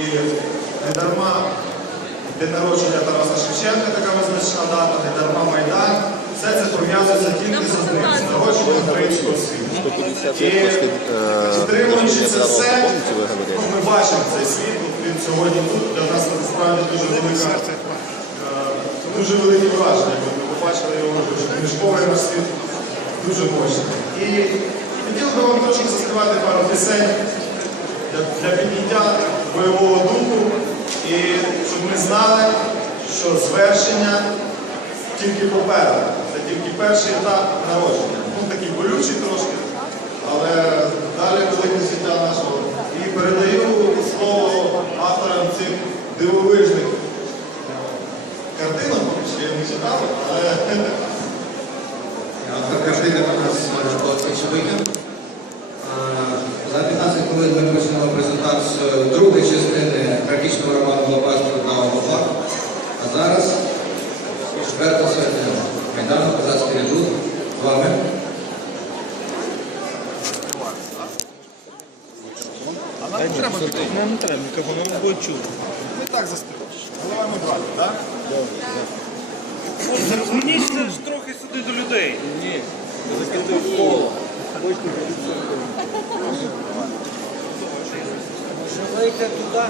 І не дарма день народження Тараса Шевченка, така визначена дата, не дарма Майдан. Все це пов'язується тільки з одним, з народженням українського світу. І підтримуючи це все, ну, ми бачимо цей світ, він сьогодні тут, для нас насправді дуже велика, е, дуже велике враження, коли ми побачили його міжковий наш світ, дуже мощний. І хотів би вам трошки заспівати пару пісень для підняття бойового духу і щоб ми знали, що звершення тільки попереду. Це тільки перший етап народження. Ну такий болючий трошки, але далі велике життя нашого. І передаю слово авторам цих дивовижних Не, не треба мікрофон, нам буде чути. ми так заспіваємо. Головами брали, так? Зверніться ж трохи сюди до людей. Ні.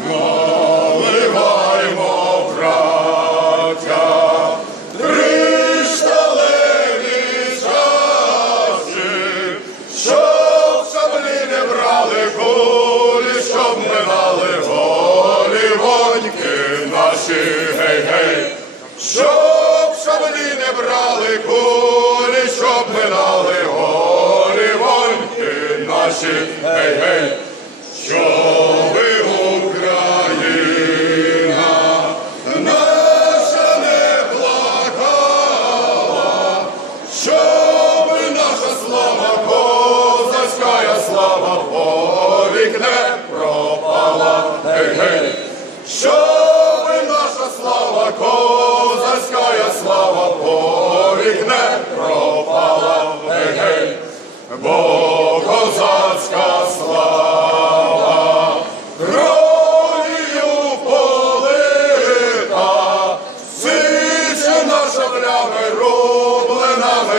Наливаймо, щоб шаблі не брали кулі, щоб минали голі воньки наші, гей-гей, щоби Україна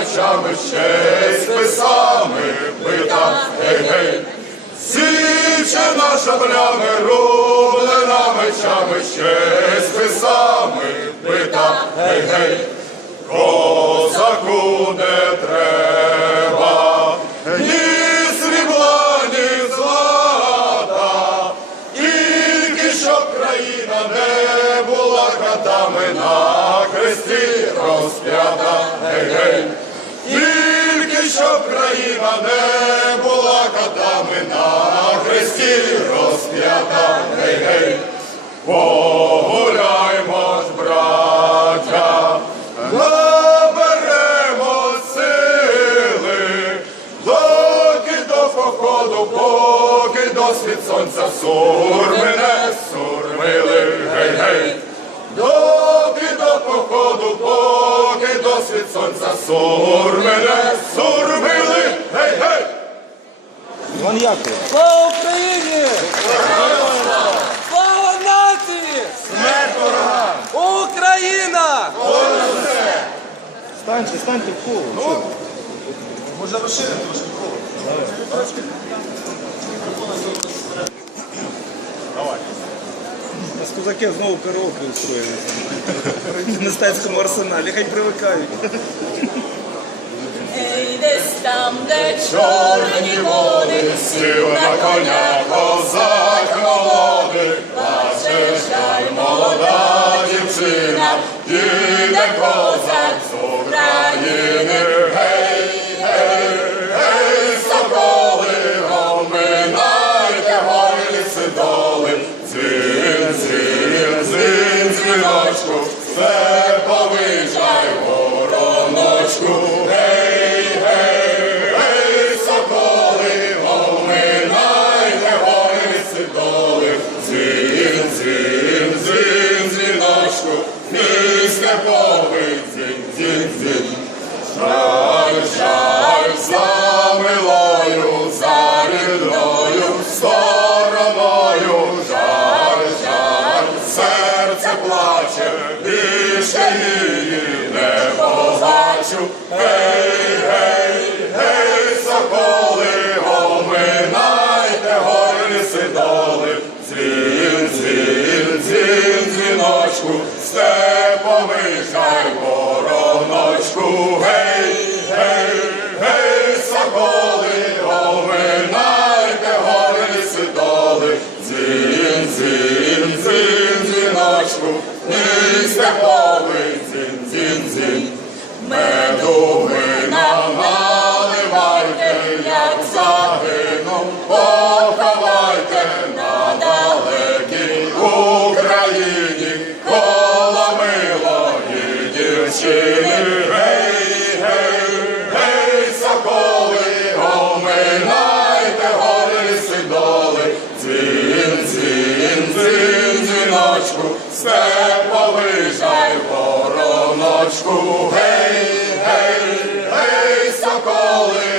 мечами ще й списами бита, гей-гей, сичена шаблями рублена, мечами ще й списами бита, гей-гей, козаку не треба, ні срібла, ні злата, тільки щоб країна не була катами на хресті розп'ята, тільки щоб не була катами на хресті розп'ята, гей-гей, погуляймо ж, браття, наберемо сили, доки до походу, поки до світ сонця сурмине, сурмили, гей-гей, доки поки до світ сонця сурмине, сурмили, гей-гей. Іван Яковлев. Слава Україні! Слава нації! Смерть ворогам! Україна! Станьте, станьте в коло. Що? Може розширити трошки коло. У козаки знову караоке устроїли. На мистецькому арсеналі, хай привикають. Десь там, де чорні води, Сів на коня Степовий дзінь, дзінь, дзінь. Жаль, за милою, за рідною стороною, жаль, серце плаче, більше її не побачу. Степовий жай вороночку. Гей, гей, гей, соколи,